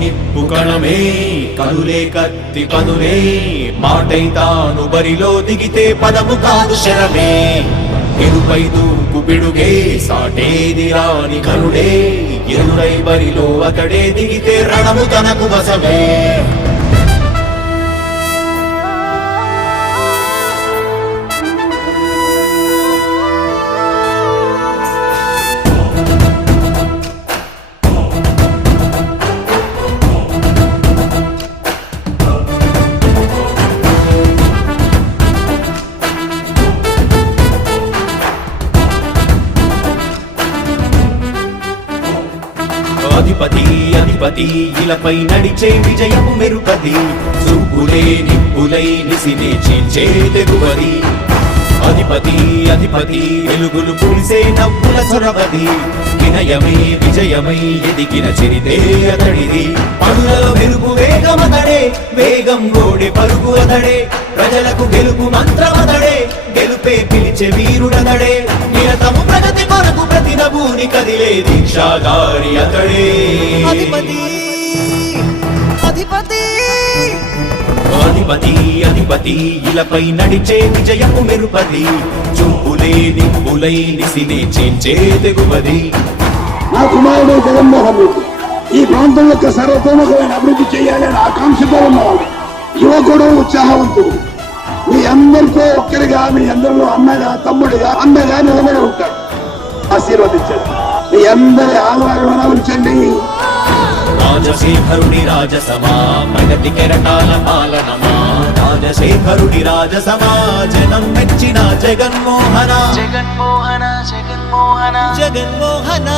నిప్పు కణమే కనులే కత్తి పనులే మాటై తాను బరిలో దిగితే పదము కాదు శరమే ఎరుపై దూకు పిడుగే సాటేది రాని కనుడే ఎరురై బరిలో అతడే దిగితే రణము తనకు వశమే అధిపతి అధిపతి ఇలపై నడిచే విజయము మెరుపది చూపులే నిప్పులై నిసినే చీల్చే తెగువది అధిపతి అధిపతి వెలుగులు పులిసే నవ్వుల చొరవది వినయమై విజయమై ఎదిగిన చరితే అతడిది పనులలో మెరుపు వేగమతడే వేగం గోడే పరుగు అతడే ప్రజలకు గెలుపు మంత్రమతడే గెలుపే పిలిచే వీరుడతడే నిరతము ప్రగతి కొరకు ప్రతి నభూని కదిలే దీక్షాగారి అతడే అధిపతి అధిపతి అధిపతి అధిపతి ఇలపై నడిచే విజయము మెరుపది చూపులే నిప్పులై నిసినే చేంచే తెగువది నా కుమారుడు జగన్మోహన్ రెడ్డి ఈ ప్రాంతం యొక్క సర్వతోముఖమైన అభివృద్ధి చేయాలని ఆకాంక్షతో ఉన్నవాడు యువకుడు ఉత్సాహవంతుడు మీ అందరితో ఒక్కరిగా మీ అందరిలో అన్నగా తమ్ముడిగా అన్నగా నిలబడి ఉంటాడు ఆశీర్వదించండి మీ అందరి ఆహ్వానం ఉంచండి రాజశేఖరుడి రాజసమా ప్రగతి కెరటాల పాలనమా రాజశేఖరుడి రాజసమా జనం మెచ్చిన జగన్మోహన జగన్మోహన జగన్మోహన జగన్మోహన